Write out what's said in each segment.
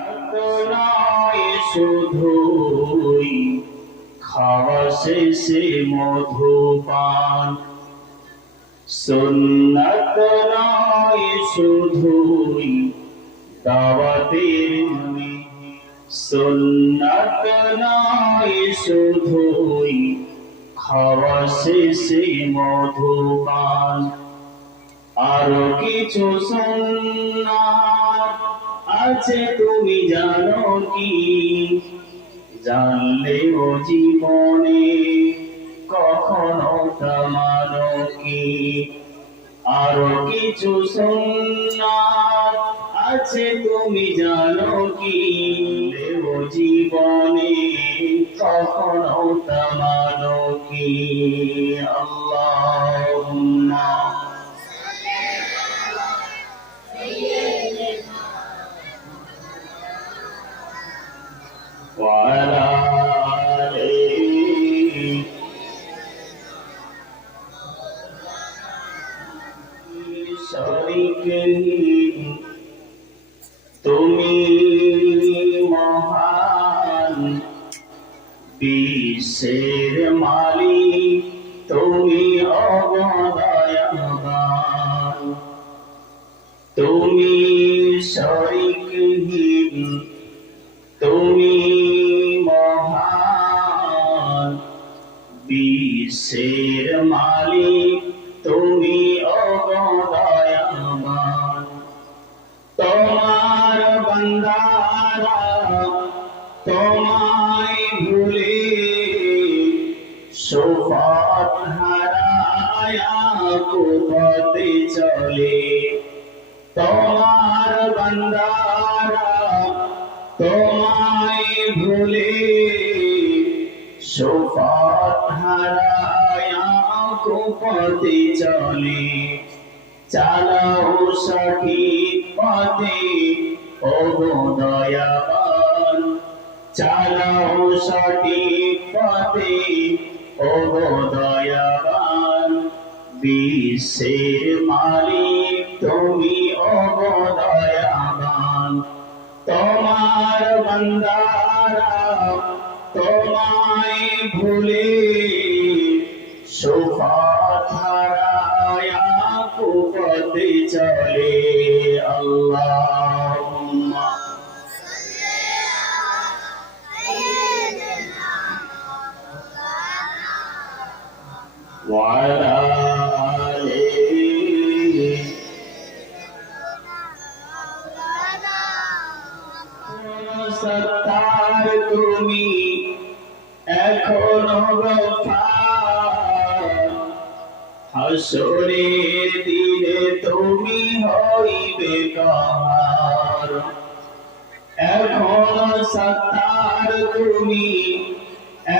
সুন্নাত নয় শুধুই খাওয়া শেষে মধুপান, সুন্নাত নয় শুধুই দাওয়াতের নামে, সুন্নাত নয় শুধুই খাওয়া শেষে মধুপান, আরো কিছু সুন্নাত আছে তুমি জানো কি? জানলেও জীবনে কখনো তা মানো কি? আরো কিছু সুন্নাত আছে তুমি জানো কি? জানলেও জীবনে কখনো তা মানো কি? আল্লাহুম্মা وعلى آله শরীকহীন তুমি মহান, বিশ্বের মালিক তুমি অবদয়াবান, তুমি শরীকহীন তুমি মহান, বিশ্বের মালিক তুমি অবদয়াবান, তোমার বান্দারা তোমায় ভুলে শফাত হারায়া কুফতে চলে, তোমার বান্দারা তোমায় ভুলে শফাত হারায়া কুফতে চলে, চালাও সঠিক পথে ওগো দয়াবান, চালাও সঠিক পথে ওগো দয়াবান, বিশ্বের মালিক তুমি ওগো দয়াবান, তোমার বান্দারা তোমায় ভুলে শফাত হারায়া কুফতে চলে। আল্লাহুম্মা ওয়া আলা আলিহি সত্তার তুমি এখনো গফার, হাসরের দিনে তুমি হইবে কাহার, এখনো সত্তার তুমি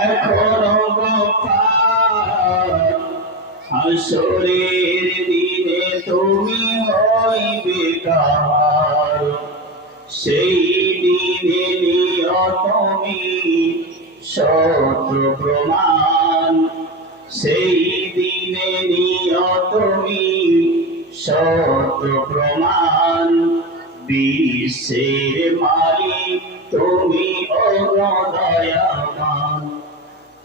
এখনো গফার, হাসরের দিনে তুমি হইবে কাহার, সেই দিনে নিও তুমি সত্য প্রমাণ, সেই দিনে নিও তুমি সত্য প্রমাণ, বিশ্বের মালিক তুমি ওগো দয়াবান,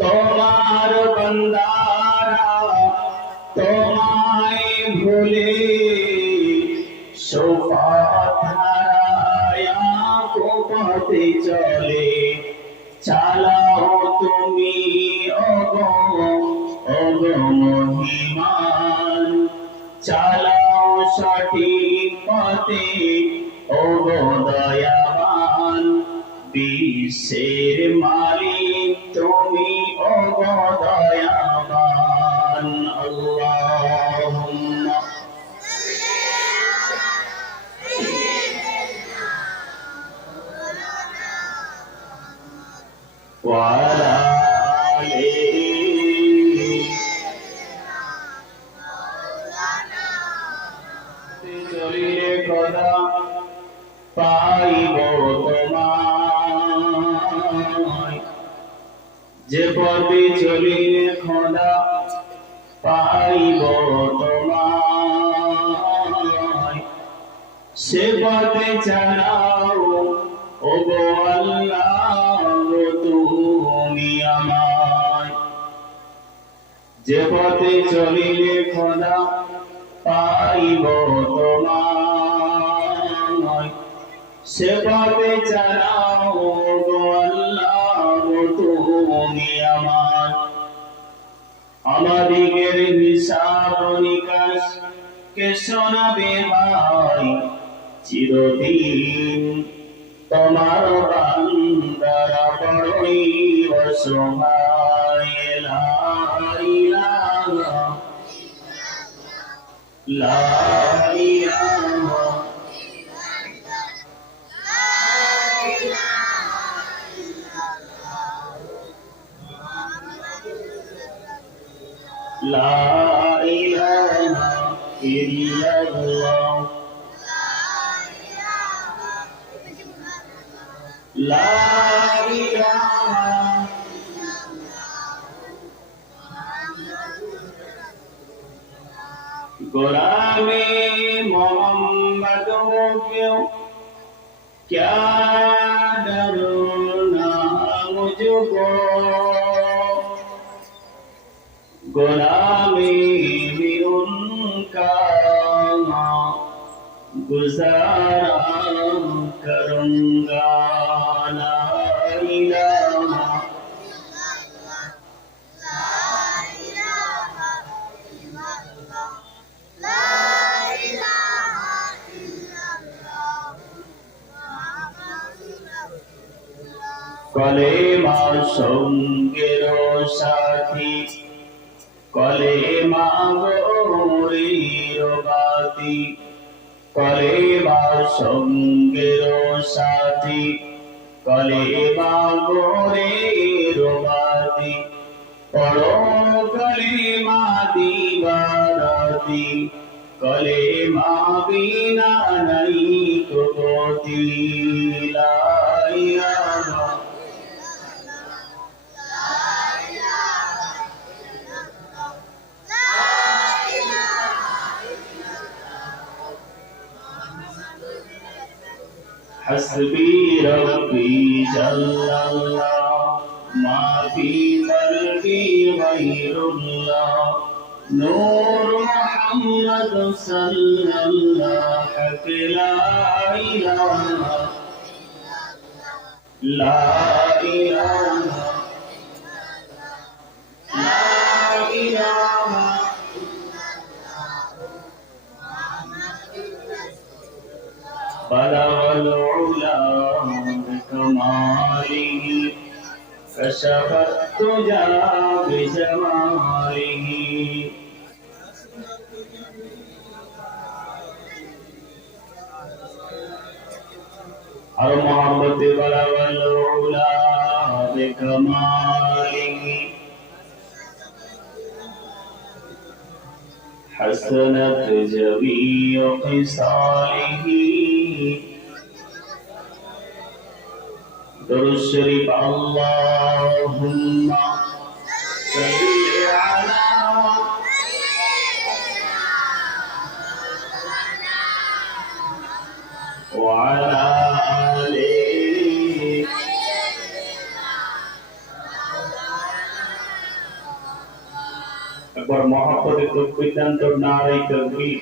তোমার বান্দারা তোমায় ভুলে শফাত হারায়া কুফতে চলে, চালাও তুমি ওগো মহিমান, চালাও সঠিক পথে ওগো দয়াবান, বিশ্বের মালিক তুমি ওগো দয়াবান। আল্লাহুম্মা ওয়া আলা আলিহি চলিলে খোদা পাইব তোমায়, যে পথে চলিলে খোদা পাইব তোমায়, সে পথে চালাও ওগো আল্লাহ তুমি আমায় যে পথে চলিলে খোদা পাইব তোমায় সে পথে চালাও ওগো আল্লাহ তুমি আমায় আমাদিগের হিসাব নিকাশ কে শোনাবে ভাই চিরদিন তোমার বান্দারা বড়ই অসহায় লা ইলাহা লা ইলাহা লা ইলাহা ইল্লাল্লাহ লা ইলাহা গোলামে মোহাম্মদ কেউ क्या डरना मुझको गुलामी भी उनका गुजारा करूंगा ला इलाहा कलेमा संगेर साथी कलेमा गोरेर बाती कलेमा संगेर साथी कलेमा गोरेर बाती पढ़ो कलेमा दीवाराती कलेमा बिना नहीं तो गति ला इलाहा हस्बी रब्बी जल्लल्लाह मा फी क़ल्बी गैरुल्लाह नूर मुहम्मद सल्लल्लाहु ला इलाहा ला इलाहा ला इलाहा بلغ العلا بكماله كشف الدجى بجماله और मोहब्बत बलग العلا بكماله حسنت جميع خصاله درود شریف اللهم صل على وعلى آله একবার মহব্বতের তকবীর নারায়ে তাকবীর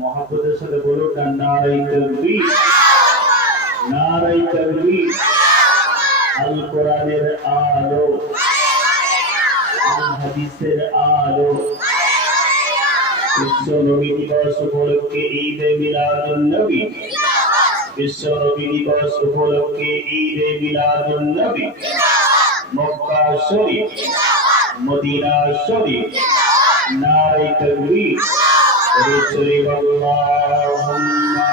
মহব্বতের সাথে বলুন নারায়ে তাকবীর নারায়ে তাকবীর আল কোরআনের আলো আল হাদিসের আলো বিশ্ব নবী দিবস উপলক্ষে ঈদ মিলাদুন নবী বিশ্ব নবী দিবস উপলক্ষে ঈদ মিলাদুন নবী মক্কা শরীফ মদিনা শরীফ নারায়ে তাকবীর রসুলি আল্লাহুম্মা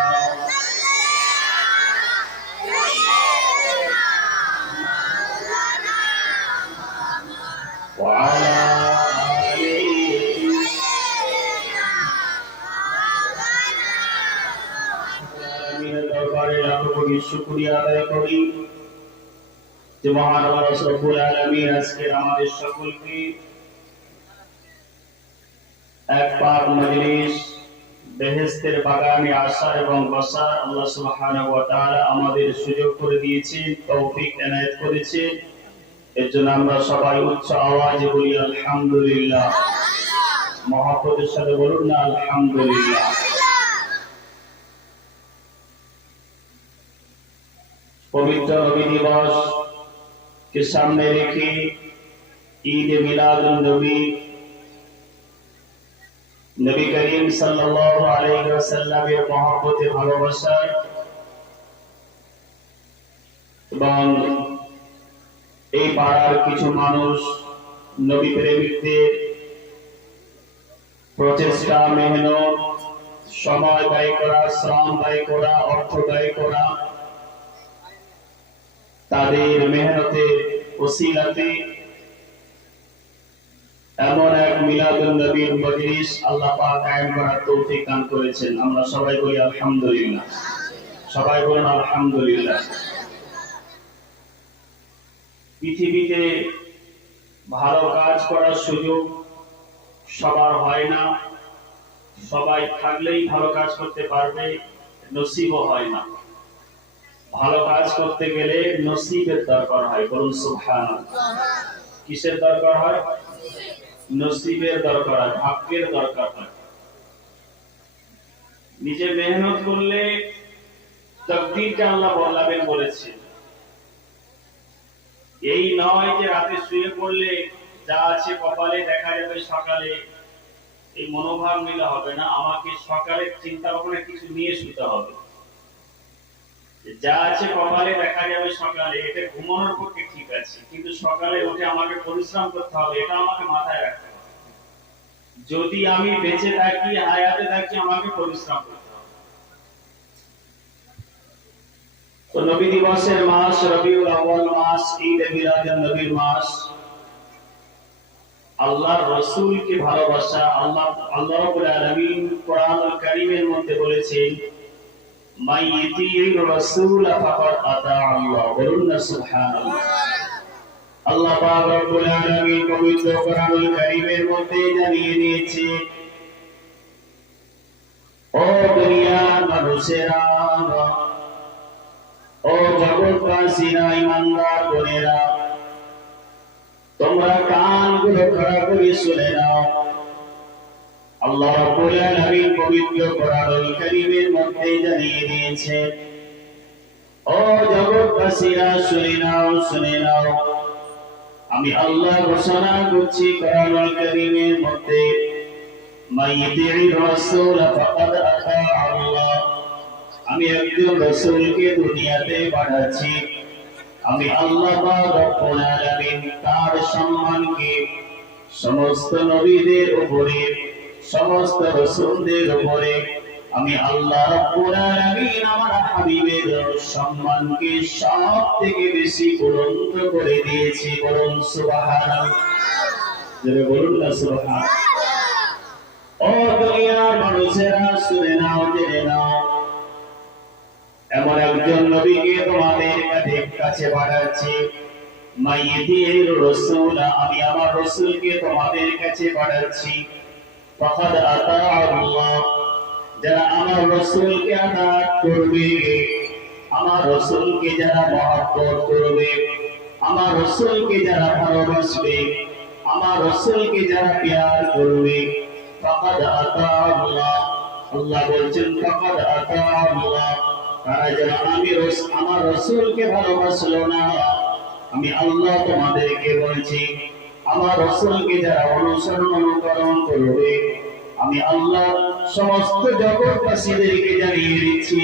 وعلى آله শুকরিয়া আদায় করি যে মহান আল্লাহ রব্বুল আলামিন আজকে আমাদের সকলকে এক পাক মজলিস বেহেশতের বাগানে আসার এবং বসার আল্লাহ সুবহানাহু ওয়া তাআলা আমাদের সুযোগ করে দিয়েছেন, তৌফিক এনায়েত করেছেন। এর জন্য আমরা সবাই উচ্চ আওয়াজে বলি আলহামদুলিল্লাহ। মহব্বতের সাথে বলুন না আলহামদুলিল্লাহ। পবিত্র নবী দিবস কে সামনে রেখে ঈদ মিলাদুন নবী, নবী করিম সাল্লাল্লাহু আলাইহি ওয়াসাল্লামের মহব্বতে ভালোবাসা এবং এই পাড়ার কিছু মানুষ নবী প্রেমিকদের প্রচেষ্টা, মেহনত, সময় ব্যয় করা, শ্রম ব্যয় করা, অর্থ ব্যয় করা, তাদের মেহনতের ওসিলাতে এমন এক মিলাদুন নবীর মজলিস আল্লাহ পাক কায়েম করার তৌফিক দান করেছেন। আমরা সবাই বলি আলহামদুলিল্লাহ। সবাই বলুন আলহামদুলিল্লাহ। পৃথিবীতে ভালো কাজ করার সুযোগ সবার হয় না, সবাই থাকলেই ভালো কাজ করতে পারবে, নসিবও হয় না। ভালো কাজ করতে গেলে নসিবের দরকার হয়। বলুন সুবহানাল্লাহ। কিসের দরকার হয়? নসিবের দরকার হয়, ভাগ্যের দরকার হয়। নিজে মেহনত করলে তাকদীরকে আল্লাহ বদলাবেন বলেছেন। এই নয় যে রাতে শুয়ে পড়লে যা আছে কপালে দেখা যাবে সকালে, এই মনোভাব নিলে হবে না। আমাকে সকালে চিন্তা ভাবনা কিছু নিয়ে শুতে হবে। যা আছে কপালে দেখা যাবে সকালে, এটা ঘুমানোর পক্ষে ঠিক আছে, কিন্তু সকালে উঠে আমাকে পরিশ্রম করতে হবে, এটা আমাকে মাথায় রাখতে হবে। যদি আমি বেঁচে থাকি, হায়াতে থাকি, আমাকে পরিশ্রম করতে হবে। তো নবী দিবসের মাস রবিউল আউয়াল মাস, ঈদ মিলাদুন নবীর মাস, আল্লাহর রাসূলকে ভালোবাসা। আল্লাহ রাব্বুল আলামিন কোরআনুল কারীমের মধ্যে বলেছেন, মান ইতিইর রাসূল ফাকাদ আতা আল্লাহ। বলুন না সুবহানাল্লাহ। আল্লাহ পাক রব্বুল আলামিন পবিত্র কোরআনুল কারীমের মধ্যে জানিয়ে দিয়েছে, ও দুনিয়ার মানুষেরা, ও জগৎবাসীরা, ঈমানদার বোনেরা, তোমরা কানগুলো খাড়া করে শুনে নাও। আল্লাহ রাব্বুল আলামিন পবিত্র কোরআনুল কারীমের মধ্যে জানিয়ে দিয়েছে, ও জগৎবাসীরা শুনে নাও, শুনে নাও। আমি আল্লাহ ঘোষণা করছি কোরআনুল কারীমের মধ্যে, মাইয়িতির রাসূল ফাকাদ আতা আল্লাহ। আমি একজন রাসূলকে দুনিয়াতে পাঠাচ্ছি। আমি আল্লাহ পাক রব্বুল আলামিন তার সম্মানকে সমস্ত নবীদের উপরে, সমস্ত রাসূলদের উপরে আমি আল্লাহ রাব্বুল আলামিন আমার হাবিবের সম্মানকে সবথেকে বেশি বুলন্দ করে দিয়েছি। বলুন সুবহানাল্লাহ। জোরে বলুন না সুবহানাল্লাহ। ও দুনিয়ার মানুষেরা শুনে নাও, জেনে নাও, এমন একজন নবীকে তোমাদের কাছে পাঠাচ্ছি। মাইয়িতির রাসূল, আমি আমার রাসূলকে তোমাদের কাছে পাঠাচ্ছি। ফাকাদ আতা আল্লাহ, যারা আমার রাসূলকে আতাত করবে, আমার রাসূলকে যারা মহব্বত করবে, আমার রাসূলকে যারা ভালোবাসবে, আমার রাসূলকে যারা প্যার করবে, ফাকাদ আতা আল্লাহ। আল্লাহ বলছেন ফাকাদ আতা আল্লাহ। তারা যারা আমার রাসূলকে ভালোবাসলো না, আমি আল্লাহ তোমাদেরকে বলছি, আমার রাসূলকে যারা অনুকরণ করবে, আমি আল্লাহ সমস্ত জগৎবাসীদেরকে জানিয়ে দিচ্ছি,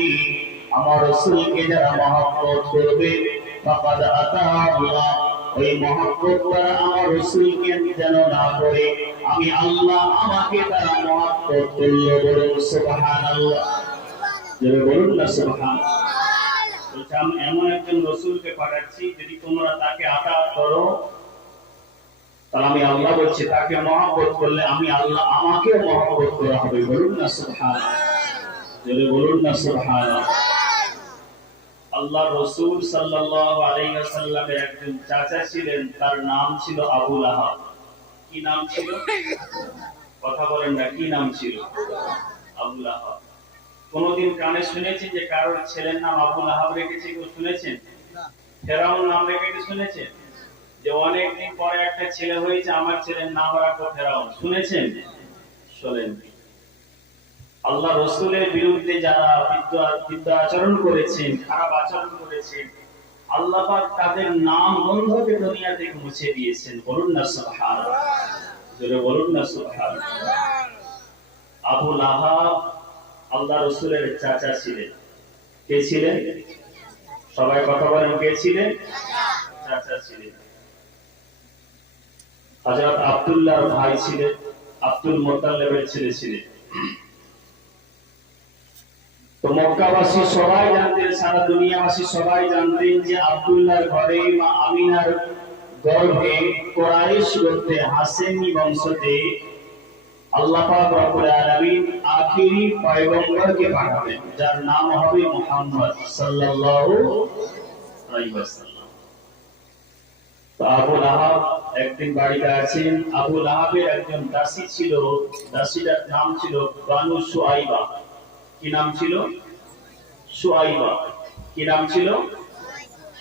আমার রাসূলকে যারা মহব্বত করবে, ফাকাদ আতা আল্লাহ। ওই মহব্বত তারা আমার রাসূলকে যেন না করে, আমি আল্লাহ আমাকে তারা মহব্বত করলো। বলুন সুবহানাল্লাহ। জোরে বলুন না সুবহানাল্লাহ। বলছে আমি এমন একজন রাসূলকে পাঠাচ্ছি, যদি তোমরা তাকে আতাত করো, তাহলে আমি আল্লাহ বলছি তাকে মহব্বত করলে আমি আল্লাহ আমাকেও মহব্বত করা হবে। বলুন না সুবহানাল্লাহ। জোরে বলুন না সুবহানাল্লাহ। আল্লাহর রাসূল সাল্লাল্লাহু আলাইহি ওয়াসাল্লামের একজন চাচা ছিলেন, তার নাম ছিল আবু লাহাব। কি নাম ছিল? কথা বলেন না, কি নাম ছিল? আবু লাহাব। কোনদিন কানে শুনেছেন যে কারোর ছেলের নাম আবু লাহাব রেখেছে? কেউ শুনেছেন? ফেরাউন নাম রেখেছে শুনেছেন? যে অনেকদিন পরে একটা ছেলে হয়েছে, আমার ছেলের নাম রাখো ফেরাউন, শুনেছেন? শোনেন। আল্লাহ রসুলের বিরুদ্ধে যারা বিদ্যা আচরণ করেছেন, খারাপ আচরণ করেছেন, আল্লাহ পাক তাদের নাম গন্ধকে দুনিয়া থেকে মুছে দিয়েছেন। বলুন না সুবহানাল্লাহ, জোরে বলুন না সুবহানাল্লাহ। আবু লাহাব আল্লাহ রসুলের চাচা ছিলেন। কে ছিলেন? সবাই কথা বলেন, কে ছিলেন? চাচা ছিলেন। হযরত আব্দুল্লাহর ভাই ছিলেন, আব্দুল মুত্তালিবের ছেলে ছিলেন। তো মক্কাবাসী সবাই জানতেন, সারা দুনিয়াবাসী সবাই জানতেন যে আব্দুল্লাহর ঘরে মা আমিনার গর্ভে কুরাইশ গোত্রে হাশেমি বংশতে আল্লাহ পাক রব্বুল আলামিন আখিরি পয়গম্বরকে পাঠাবেন, যার নাম হবে মুহাম্মদ সাল্লাল্লাহু আলাইহি ওয়াসাল্লাম। তো আবু লাহাব একদিন বাড়িতে আছেন। আবু লাহাবের একজন দাসী ছিল, দাসীটার নাম ছিল বানু সুআইবা। কি নাম ছিল? সুআইবা। কি নাম ছিল?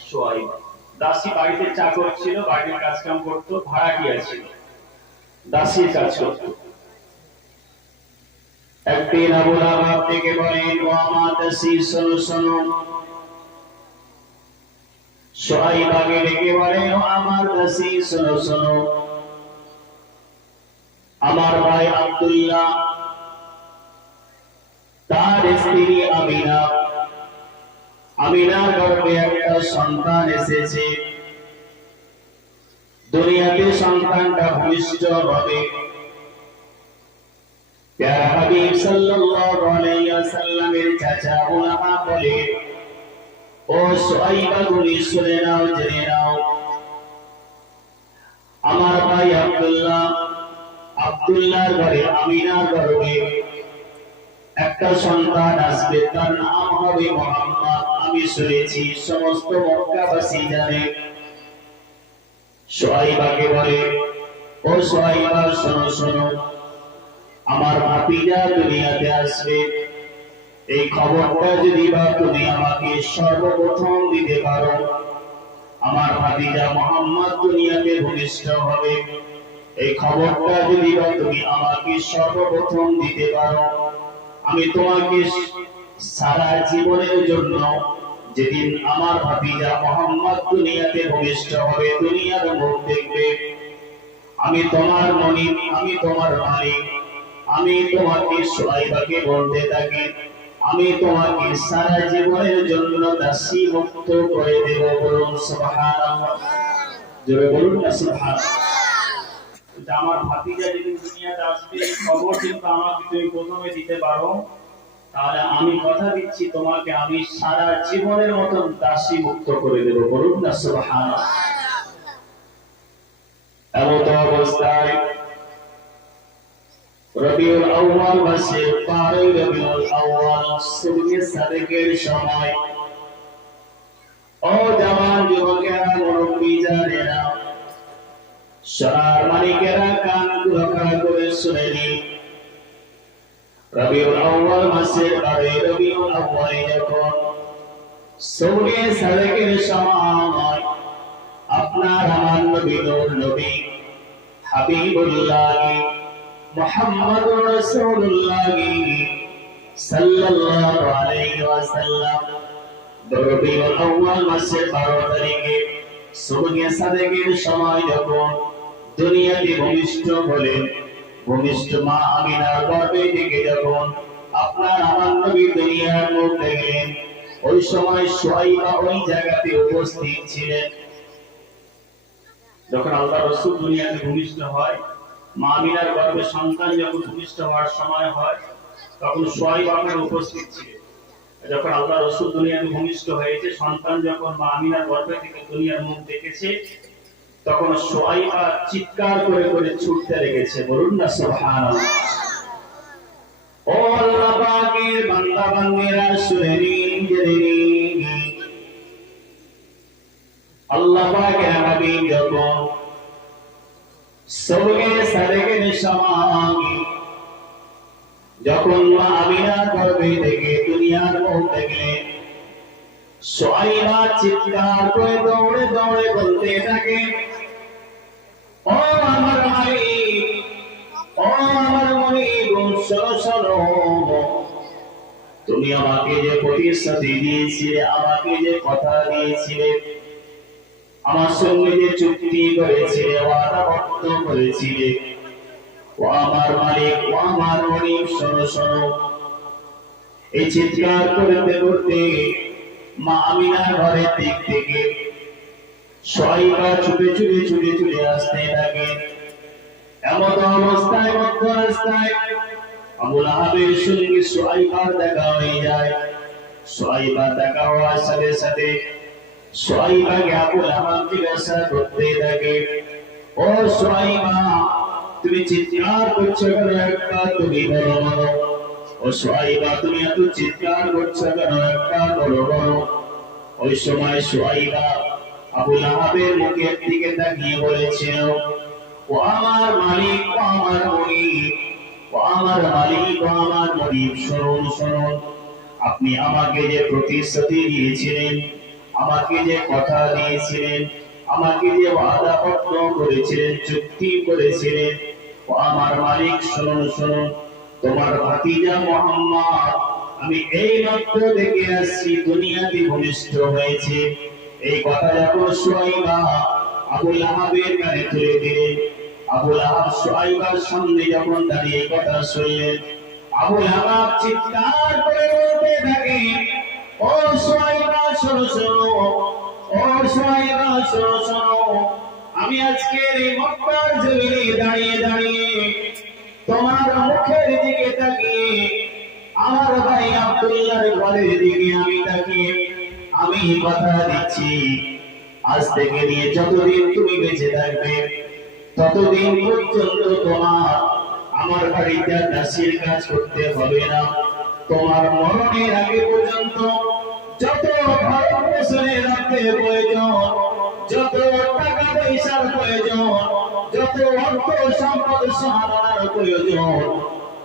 সুআইবা। দাসী বাড়িতে চাকর ছিল, বাড়ির কাজ কাম করতো, ভাড়াটিয়া ছিল, দাসীর কাজ করত। একদিন আবু লাহাব থেকে বলেন, ও আমার দাসী শোনো শোনো। সুআইবাকে ডেকে বলেন, ও আমার দাসী শোনো শোনো, আমার ভাই আব্দুল্লাহ তার স্ত্রী আমিনা, আমিনার গর্ভে একটা সন্তান এসেছে। দুনিয়াতে সন্তানটা ভূমিষ্ঠ হবে। প্যারা হাবিব সাল্লাল্লাহু আলাইহি ওয়াসাল্লামের চাচা আবু লাহাব বলে, ও সুআইবা তুমি শুনে নাও, জেনে নাও, আমার ভাই আব্দুল্লাহ, আব্দুল্লাহর ঘরে আমিনার গর্ভে একটা সন্তান আসবে, তার নাম হবে মুহাম্মদ। আমি শুনেছি, সমস্ত মক্কাবাসী জানে। সুআইবাকে বলে, ও সুআইবা শোনো শোনো, আমার ভাতিজা দুনিয়াতে আসবে। এই খবরটা যদি বা তুমি আমাকে সর্বপ্রথম দিতে পারো, আমার ভাতিজা মুহাম্মদ দুনিয়াতে ভূমিষ্ঠ হবে, এই খবরটা যদি বা তুমি আমাকে সর্বপ্রথম দিতে পারো, আমি তোমাকে সারা জীবনের জন্য, যেদিন আমার ভাতিজা মুহাম্মদ দুনিয়াতে ভূমিষ্ঠ হবে, দুনিয়ার মুখ দেখবে, আমি তোমার মনিব, আমি তোমার মালিক, আমি তোমাকে সুআইবাকে বলতে থাকি, আমি তোমাকে সারা জীবনের জন্য দাসী মুক্ত করে দেব। বলুন সুবহানাল্লাহ, জোরে বলুন না সুবহানাল্লাহ। আমার ভাতিজা যেদিন দুনিয়াতে আসবে, এই খবর কিন্তু আমাকে তুমি প্রথমে দিতে পারো, তাহলে আমি কথা দিচ্ছি তোমাকে আমি সারা জীবনের মতন দাসী মুক্ত করে দেব। বলুন না সুবহানাল্লাহ। এমন অবস্থায় রবিউল আউয়াল মাসের 12 রবিউল আউয়াল সূর্যের সাদেকের সময়, ও জওয়ান যুবকেরা, মুরব্বী জানেরা, সোনার মানিকেরা, কান খুলা করে শুনে নিন। রবিউল আউয়াল মাসের 12 রবিউল আউয়ালে যখন সূর্যের সাদেকের সময়, আপনার আমার নবী, নূর নবী হাবিবুল্লাহ মুহাম্মাদুর রাসূলুল্লাহ সাল্লাল্লাহু আলাইহি ওয়াসাল্লাম রবিউল আউয়াল মাসের 12 তারিখে সূর্যের সাদেকের সময় যখন দুনিয়াতে ভূমিষ্ঠ হলেন, ভূমিষ্ঠ মা আমিনার গর্ভে থেকে যখন আপনার আমার নবী দুনিয়ার মুখ দেখলেন, ওই সময় সুআইবা ওই জায়গাতে উপস্থিত ছিলেন। যখন আল্লাহ রাসূল দুনিয়াতে ভূমিষ্ঠ হয়, মা আমিনার গর্ভে সন্তান যখন ভূমিষ্ঠ হওয়ার সময় হয়, তখন সুআইবা উপস্থিত ছিলেন। যখন আল্লাহ রাসূল দুনিয়াতে ভূমিষ্ঠ হয়েছে, সন্তান যখন মা আমিনার গর্ভে থেকে দুনিয়ার মুখ দেখেছে, তখন সুআইবা চিৎকার করে করে ছুটতে লেগেছে। বলুন না সুবহানাল্লাহ। ও আল্লাহ পাকের বান্দা বান্দিরা, শুনে নিন, জেনে নিন, আল্লাহ পাকের হাবিব যখন সূর্যের সাদেকের সময় যখন মা আমিনার গর্ভে থেকে দুনিয়ার মুখ দেখলেন, সুয়াইবা চিৎকার করে দৌড়ে দৌড়ে বলতে থাকে, ও আমার মালিক, ও আমার মালিক, শোনো শোনো, তুমি আমাকে যে প্রতিশ্রুতি দিয়েছিলে, আমাকে যে কথা দিয়েছিলে, আমার সঙ্গে যে চুক্তি করেছিলে, ওয়াদাবদ্ধ করেছিলে, ও আমার মালিক, ও আমার মালিক, শোনো শোনো। এই চিৎকার করতে করতে মা আমিনার ঘরের দিক থেকে সুয়াইবা ছুটে ছুটে ছুটে ছুটে আসতে থাকে। এমন অবস্থায় মধ্য রাস্তায় আবু লাহাবের সঙ্গে সুয়াইবার দেখা হয়ে যায়। সুয়াইবার দেখা হওয়ার সাথে সাথে সুয়াইবাকে আবু লাহাব জিজ্ঞাসা করতে থাকে, ও সুয়াইবা, তুমি চিৎকার করছো কেন? একটা তুমি বলো বলো। ও সুয়াইবা, তুমি এত চিৎকার করছো কেন? একটা বলো বলো। ওই সময় সুয়াইবা আবু লাহাবের মুখের দিকে তাকিয়ে বলেছিল, ও আমার মালিক, ও আমার মালিক, ও আমার মালিক, ও আমার মালিক, শুনুন শুনুন, আপনি আমাকে যে প্রতিশ্রুতি দিয়েছিলেন, আমাকে যে কথা দিয়েছিলেন, আমাকে যে ওয়াদাবদ্ধ করেছিলেন, চুক্তি করেছিলেন, ও আমার মালিক, শুনুন শুনুন, তোমার ভাতিজা মুহাম্মদ আমি এই মাত্র দেখে আসছি দুনিয়াতে ভূমিষ্ঠ হয়েছে। এই কথা যখন সুয়াইবা আবু লাহাবের কানে তুলে দিলেন, আবু লাহাব সুয়াইবার সামনে যখন দাঁড়িয়ে কথা শুনলেন, আবু লাহাব চিৎকার করে বলতে থাকে, ও সুয়াইবা শোনো শোনো, ও সুয়াইবা শোনো শোনো, আমি আজকে এই মক্কার জমিনে দাঁড়িয়ে দাঁড়িয়ে তোমার মুখের দিকে তাকিয়ে, আমার ভাই আব্দুল্লাহর ঘরের দিকে আমি তাকিয়ে আমি কথা দিচ্ছি, আজ থেকে নিয়ে যতদিন তুমি বেঁচে থাকবে ততদিন পর্যন্ত তোমার আমার বাড়িতে দাসীর কাজ করতে হবে না। তোমার মরণের আগে পর্যন্ত যত ভরণ পোষণের রাখতে প্রয়োজন, যত টাকা পয়সার প্রয়োজন, যত অর্থ সম্পদ সহায়তার প্রয়োজন,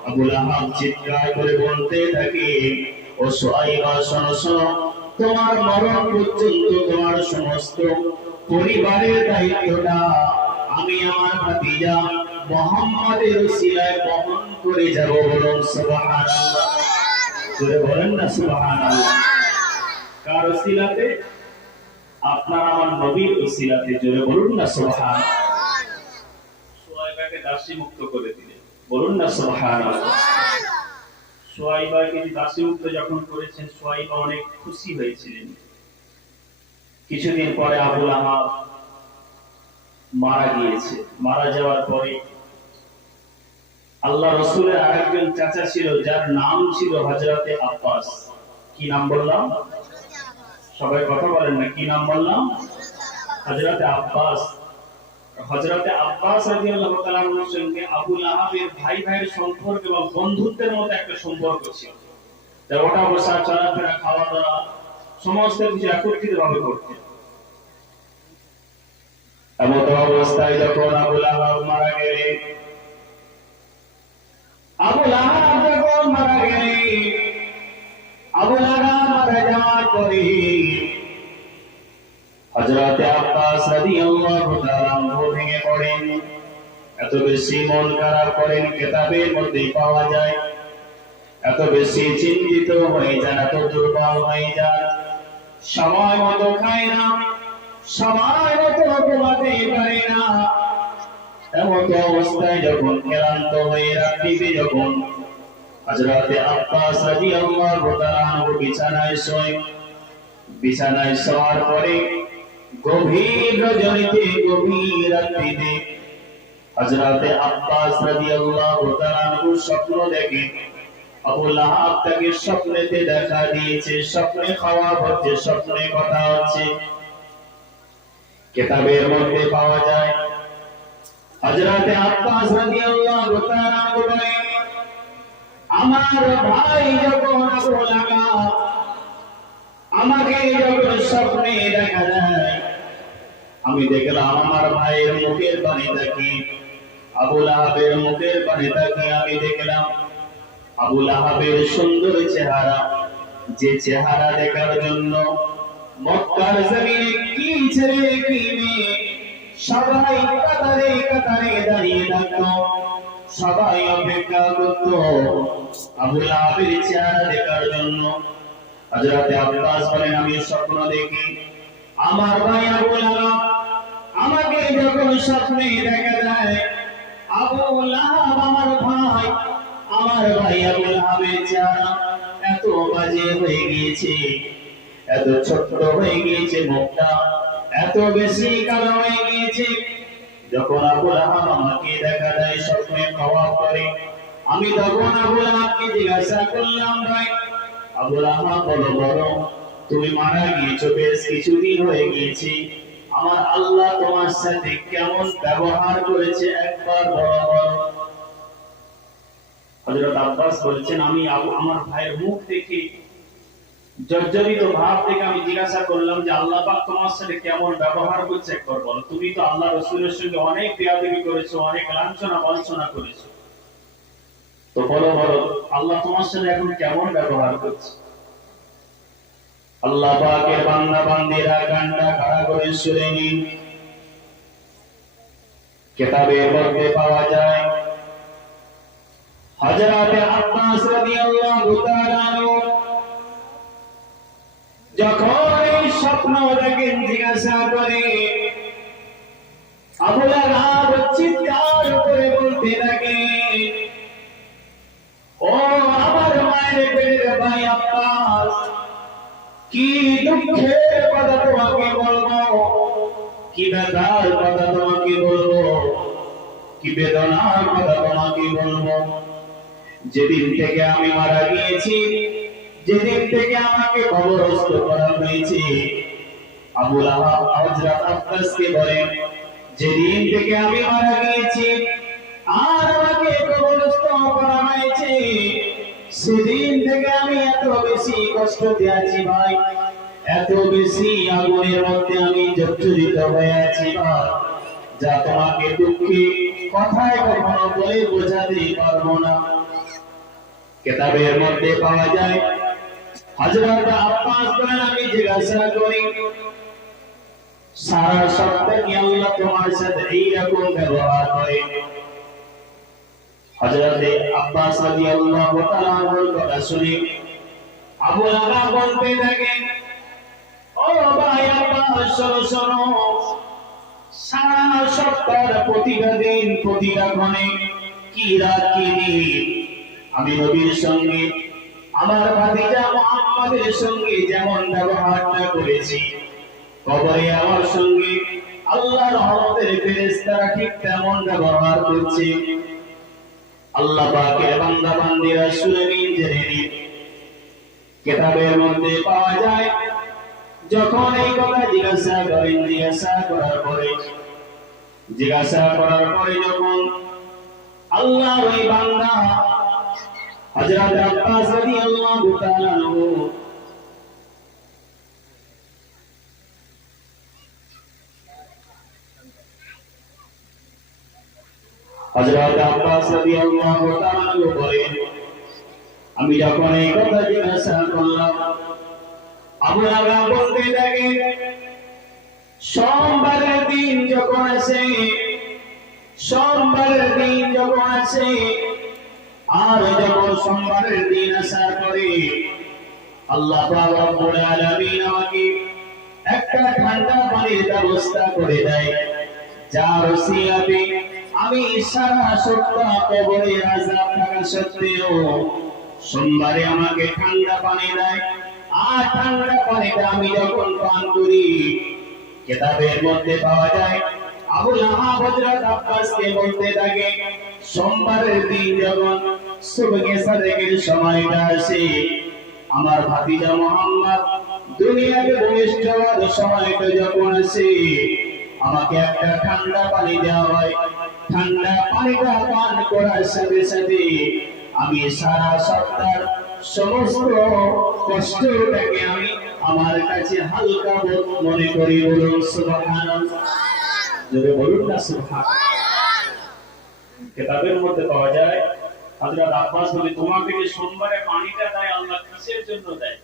আবু লাহাব চিৎকার করে বলতে থাকে, ও সুয়াইবা শোনো শোনো, তোমার মরণ পর্যন্ত তোমার সমস্ত পরিবারের দায়িত্বটা আমি আমার ভাতিজা মুহাম্মাদের উসিলায় বহন করে যাব। বলুন সুবহানাল্লাহ। জোরে বলেন না সুবহানাল্লাহ। কার উসিলাতে? আপনার আমার নবীর উসিলাতে। জোরে বলুন না সুবহানাল্লাহ। সুয়াইবাকে দাসী মুক্ত করে দিলেন। বলুন না সুবহানাল্লাহ। সুয়াইবাকে দাসী মুক্ত যখন করেছেন, সুয়াইবা অনেক খুশি হয়েছিলেন। কিছুদিন পরে আবু লাহাব মারা গিয়েছে। মারা যাওয়ার পরে আল্লাহ রাসূলের আরেকজন চাচা ছিল, যার নাম ছিল হযরতে আব্বাস। কি নাম বললাম? সবাই কথা বলেন না, কি নাম বললাম? হযরতে আব্বাস। হযরতে আব্বাস রাদিয়াল্লাহু তাআলা আনহুর সঙ্গে আবু লাহাবের ভাই ভাইয়ের সম্পর্ক এবং বন্ধুত্বের মতো একটা সম্পর্ক ছিল। তাই ওটা বসা, চলাফেরা, খাওয়া দাওয়া সমস্ত কিছু একত্রিত ভাবে করতেন। এমত অবস্থায় যখন আবু লাহাব মারা গেলেন, আবু লাহাব যখন মারা গেলেন, আবু লাহাব মারা যাওয়ার পরে হযরতে আব্বাস রাদিয়াল্লাহু তাআলা আনহু ভেঙে পড়েন। এত বেশি মন খারাপ করেন, কিতাবের মধ্যে পাওয়া যায়। এত বেশি চিন্তিত হয়ে যান, এত দুর্বল হয়ে যান, সময় মতো খায় না, সময় মতো ঘুমাতে পারে না। এমত অবস্থায় যখন ক্লান্ত হয়ে রাত্রিতে যখন হযরতে আব্বাস রাদিয়াল্লাহু তাআলা আনহু বিছানায় শোয়, বিছানায় শোয়ার পরে গভীর রজনীতে, গভীর রাত্রিতে হযরতে আব্বাস রাদিয়াল্লাহু তাআলা আনহু স্বপ্ন দেখে। আবু লাহাব তাকে স্বপ্নেতে দেখা দিয়েছে, স্বপ্নে খাওয়া হচ্ছে, স্বপ্নে কথা হচ্ছে। কিতাবের মধ্যে পাওয়া যায় হযরতে আব্বাস রাদিয়াল্লাহু তাআলা আনহু বলেন, আমার ভাই যখন আবু লাহাব আমাকে যখন স্বপ্নে দেখা যায়, আমি দেখলাম আমার ভাইয়ের মুখের পানি তাকি, আবু লাহাবের মুখের পানি তাকি আমি দেখলাম। আবু লাহাবের সুন্দর চেহারা, যে চেহারা দেখার জন্য মক্কার জমিনে কি ছেলে কি মেয়ে সবাই কাতারে কাতারে দাঁড়িয়ে থাকতো, সবাই অপেক্ষা করত আবু লাহাবের চেহারা দেখার জন্য। হযরত আব্বাস বলেন, আমি স্বপ্ন দেখি আমার ভাই আবু লাহাব আমাকে যখন স্বপ্নে দেখা যায়, আবু লাহাব আমার ভাই আবু লাহাবের চেহারা এত বাজে হয়ে গিয়েছে, এত ছোট্ট হয়ে গিয়েছে, মুখটা এত বেশি কালো হয়ে গিয়েছে। যখন আবু লাহাব আমাকে দেখা দেয় স্বপ্নে খাওয়া করে, আমি তখন আবু লাহাবকে জিজ্ঞাসা করলাম, ভাই আবু লাহাব বলো তুমি মারা গিয়েছো বেশ কিছুদিন হয়ে গিয়েছে, আমার আল্লাহ তোমার সাথে কেমন ব্যবহার করেছে একবার বলো। হযরত আব্বাস বলছেন, আমি আমার ভাইয়ের মুখ দেখে জর্জরিত ভাব দেখে আমি জিজ্ঞাসা করলাম যে আল্লাহ পাক তোমার সাথে কেমন ব্যবহার করছে একবার বলো। তুমি তো আল্লাহ রাসূলের সঙ্গে অনেক বেয়াদবি করেছো, অনেক লাঞ্ছনা বঞ্চনা করেছো, তো বলো আল্লাহ তোমার সাথে এখন কেমন ব্যবহার করছে। আল্লাহ পাকের বান্দা বান্দীরা গানটা খাড়া করে শুনে নিন। কিতাবের মধ্যে পাওয়া যায় হযরত আব্বাস রাদিয়াল্লাহু তাআলা আনহু যখন এই স্বপ্ন দেখেন জিজ্ঞাসা করে, আবু লাহাব চিৎকার করে বলতে থাকে, ও আমার মায়ের পেটের ভাই আব্বাস, কি দুঃখের কথা তোমাকে বলবো, কি ব্যথার কথা তোমাকে বলবো, কি বেদনার কথা তোমাকে বলবো। যেদিন থেকে আমি মারা গিয়েছি, যেদিন থেকে আমাকে কবরস্থ করা হয়েছে, আবু লাহাব হযরত আব্বাসকে বলেন, যেদিন থেকে আমি মারা গিয়েছি আর আমাকে কবরস্থ করা হয়েছে, সেদিন থেকে আমি এত বেশি কষ্ট পেয়েছি ভাই, এত বেশি আগুনের মধ্যে আমি জর্জরিত হয়ে আছি ভাই, যা তোমাকে দুঃখী কথায় কখনো বলে বোঝাতে পারবো না। কিতাবের মধ্যে পাওয়া যায় হযরত আব্বাস বলেন, আমি জিজ্ঞাসা করি, সারা সপ্তাহে কি আল্লাহ তোমার সাথে এইরকম ব্যবহার করে? হযরত আব্বাস রাদিয়াল্লাহু তাআলা আনহুর কথা শুনে আবু লাহাব বলতে থাকে, ও ভাই আব্বাস শোনো, সারা সপ্তাহের প্রতিটা দিন প্রতিটা ক্ষণে কি রাত কি দিন আমি নবীর সঙ্গে আমার ভাতিজা মুহাম্মাদের সঙ্গে যেমন ব্যবহারটা করেছি, কবরে আমার সঙ্গে আল্লাহর রহমতের ফেরেশতারা ঠিক তেমন ব্যবহার করছে। আল্লাহ পাকের বান্দা বান্দীরা শুনে নিন, জেনে নিন। কিতাবের মধ্যে পাওয়া যায় যখন এই কথা জিজ্ঞাসা করার পরে যখন আল্লাহর ওই বান্দা হযরত আব্বাস রাদিয়াল্লাহু তাআলা আনহু বলেন, আমি যখন এই কথা জিজ্ঞাসা করলাম, আবু লাহাব বলতে থাকে, সোমবারের দিন যখন আসে আর যখন সোমবারের দিন আসার পরে আল্লাহ পাক রব্বুল আলামিন আমাকে একটা ঠান্ডা পানির ব্যবস্থা করে দেয়, যার ওসিলাতে আমি সারা সপ্তাহ কবরে আযাব থাকা সত্ত্বেও সোমবারে আমাকে ঠান্ডা পানি দেয়, আর ঠান্ডা পানিটা আমি যখন পান করি, কিতাবের মধ্যে পাওয়া যায় আবু লাহাব হযরত আব্বাসকে বলতে থাকে, সোমবারের দিন যখন সুবহে সাদেকের সময়টা আসে, আমার ভাতিজা মুহাম্মদ দুনিয়াতে ভূমিষ্ঠ হওয়ার সময়টা যখন আসে, আমাকে একটা ঠান্ডা পানি দেওয়া হয়, ঠান্ডা পানিটা পান করার সাথে সাথে আমি সারা সপ্তাহ সমস্ত কষ্টটাকে আমি আমার কাছে হালকা বোধ মনে করি। বলুন সুবহানাল্লাহ, জোরে বলুন না সুবহানাল্লাহ। কিতাবের মধ্যে পাওয়া যায় হযরত আব্বাস বলে তোমাকে যে সোমবারে পানিটা দেয় আল্লাহ কিসের জন্য দেয়?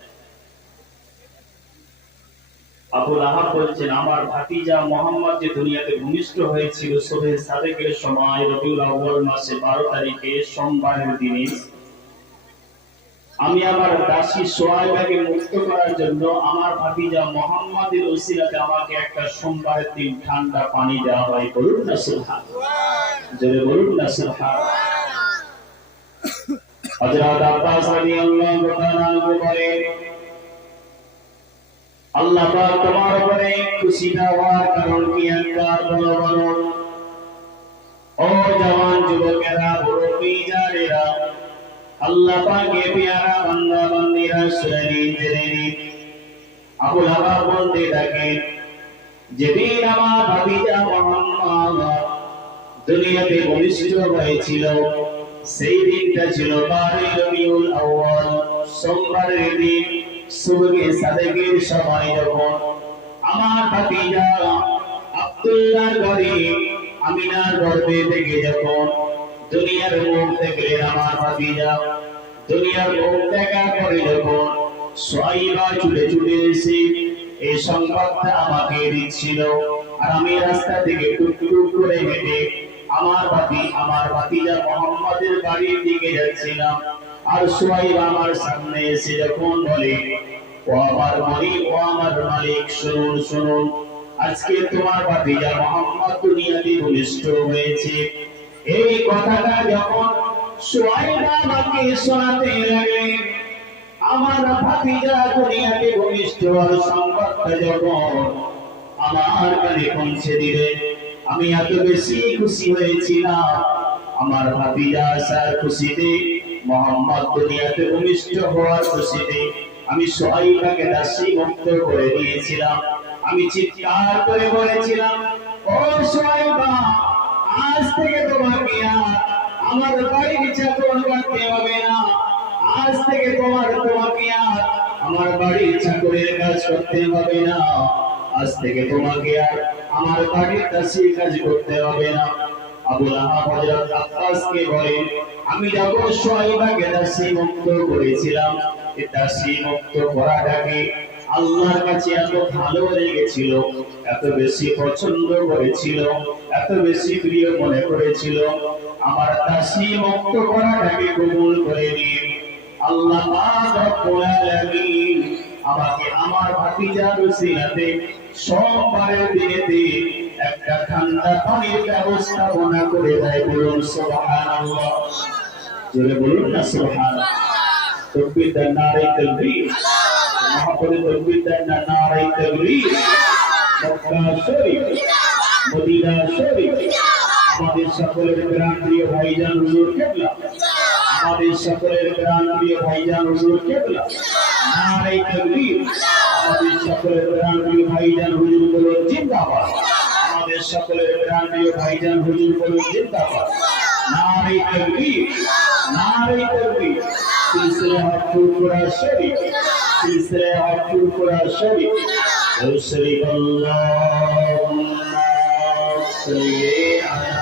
আবু লাহাব বলছেন আমার ভাতিজা মুহাম্মদ যে দুনিয়াতে ভূমিষ্ঠ হয়েছিল শবে সাদেকের সময় রবিউল আউয়াল মাসে 12 তারিখে সোমবারের দিনে আমি আমার দাসী সোয়াইবাকে মুক্ত করার জন্য আমার ভাতিজা মুহাম্মাদের ওসিলাতে আমাকে একটা সোমবারের দিন ঠান্ডা পানি দেওয়া হয়। বলুন না সুবহানাল্লাহ, জোরে বলুন না সুবহানাল্লাহ। হযরত আব্বাস রাদিয়াল্লাহু তাআলা আনহু বলেন আল্লাহ পাক তোমার উপরে খুশি হওয়ার কারণ কি একবার বলো বলো। ও জওয়ান যুবকেরা, মুরব্বিয়ানেরা, আল্লাহ পাকের প্যারা বান্দা বান্দীরা শুনে নিন। আবু লাহাব বলতে থাকে যেদিন আমার ভাতিজা মুহাম্মদ দুনিয়াতে ভূমিষ্ঠ হয়েছিল সেই দিনটা ছিল 12 রবিউল আউয়াল, সোমবারের দিন। সুবহে সাদেকের সময় যখন আমার ভাতিজা আব্দুল্লাহর ঘরে আমিনার গর্ভে থেকে যখন দুনিয়ার মুখ দেখলেন আমার ভাতিজা, দুনিয়ার মুখ দেখার পরে যখন সোয়াইবা ছুটে ছুটে এসে এই সংবাদটা আমাকে দিচ্ছিল, আর আমি রাস্তা থেকে টুকটুক করে হেঁটে আমার ভাতিজা মুহাম্মাদের বাড়ির দিকে যাচ্ছিলাম, আর সোয়াইবা আমার সামনে এসে যখন বলে ও আমার মালিক, ও আমার মালিক, শুনুন শুনুন, আজকে তোমার ভাতিজা মুহাম্মদ দুনিয়াতে ভূমিষ্ঠ হয়েছে। এই কথাটা যখন সোয়াইবা আমাকে শোনাতে লাগলেন, আমার ভাতিজা দুনিয়াতে ভূমিষ্ঠ হওয়ার সংবাদটা যখন আমার কানে পৌঁছে দিলেন, আমি এত বেশি খুশি হয়েছিলাম। আমার ভাতিজা আসার খুশিতে, মুহাম্মদ দুনিয়াতে ভূমিষ্ঠ হওয়ার খুশিতে আমি সোয়াইবাকে দাসী মুক্ত করে দিয়েছিলাম। আমি চিৎকার করে বলেছিলাম, ও সোয়াইবা, আজ থেকে তোমাকে আর আমার বাড়ির চাকর করতে হবে না। আজ থেকে তোমাকে আর আমার বাড়ির চাকরের কাজ করতে হবে না। আজ থেকে তোমাকে আর আমার বাড়ির দাসীর কাজ করতে হবে না। আবু লাহাব হযরত আব্বাসকে বলেন, আমি যখন সোয়াইবাকে দাসী মুক্ত করেছিলাম, এই দাসী মুক্ত করাটাকে আল্লাহর কাছে এত ভালো লেগেছিল, এত বেশি পছন্দ করেছিল, এত বেশি প্রিয় মনে করেছিল, আমার দাসী মুক্ত করাটাকে কবুল করে নিয়ে আল্লাহ পাক রব্বুল আলামিন আমাকে আমার ভাতিজার ওসিলাতে সোমবারের দিনেতে একটা ঠান্ডা পানির ব্যবস্থাপনা করে দেয়। বলুন সুবহানাল্লাহ, জোরে বলুন না সুবহানাল্লাহ। তাকবীর দেন, নারে তাকবীর, মহাপরে তাকবীর দেন না, নারে তাকবীর। মক্কা শরীফ, মদিনা শরীফ, আমাদের সকলের প্রাণপ্রিয় ভাইজান হুজুর কিবলা, আমাদের সকলের প্রাণপ্রিয় ভাইজান হুজুর কিবলা, নারে তাকবীর। আমাদের সকলের প্রাণপ্রিয় ভাইজান হুজুর বলুন জিন্দাবাদ, আমাদের সকলের প্রাণপ্রিয় ভাইজান হুজুর বলুন জিন্দাবাদ, নারে তাকবীর, নারে তাকবীর। সিলসিলা ফুরফুরা শরীফ, সিলসিলা ফুরফুরা শরীফ, শরীফ আল্লাহুম্মা সাল্লি আলা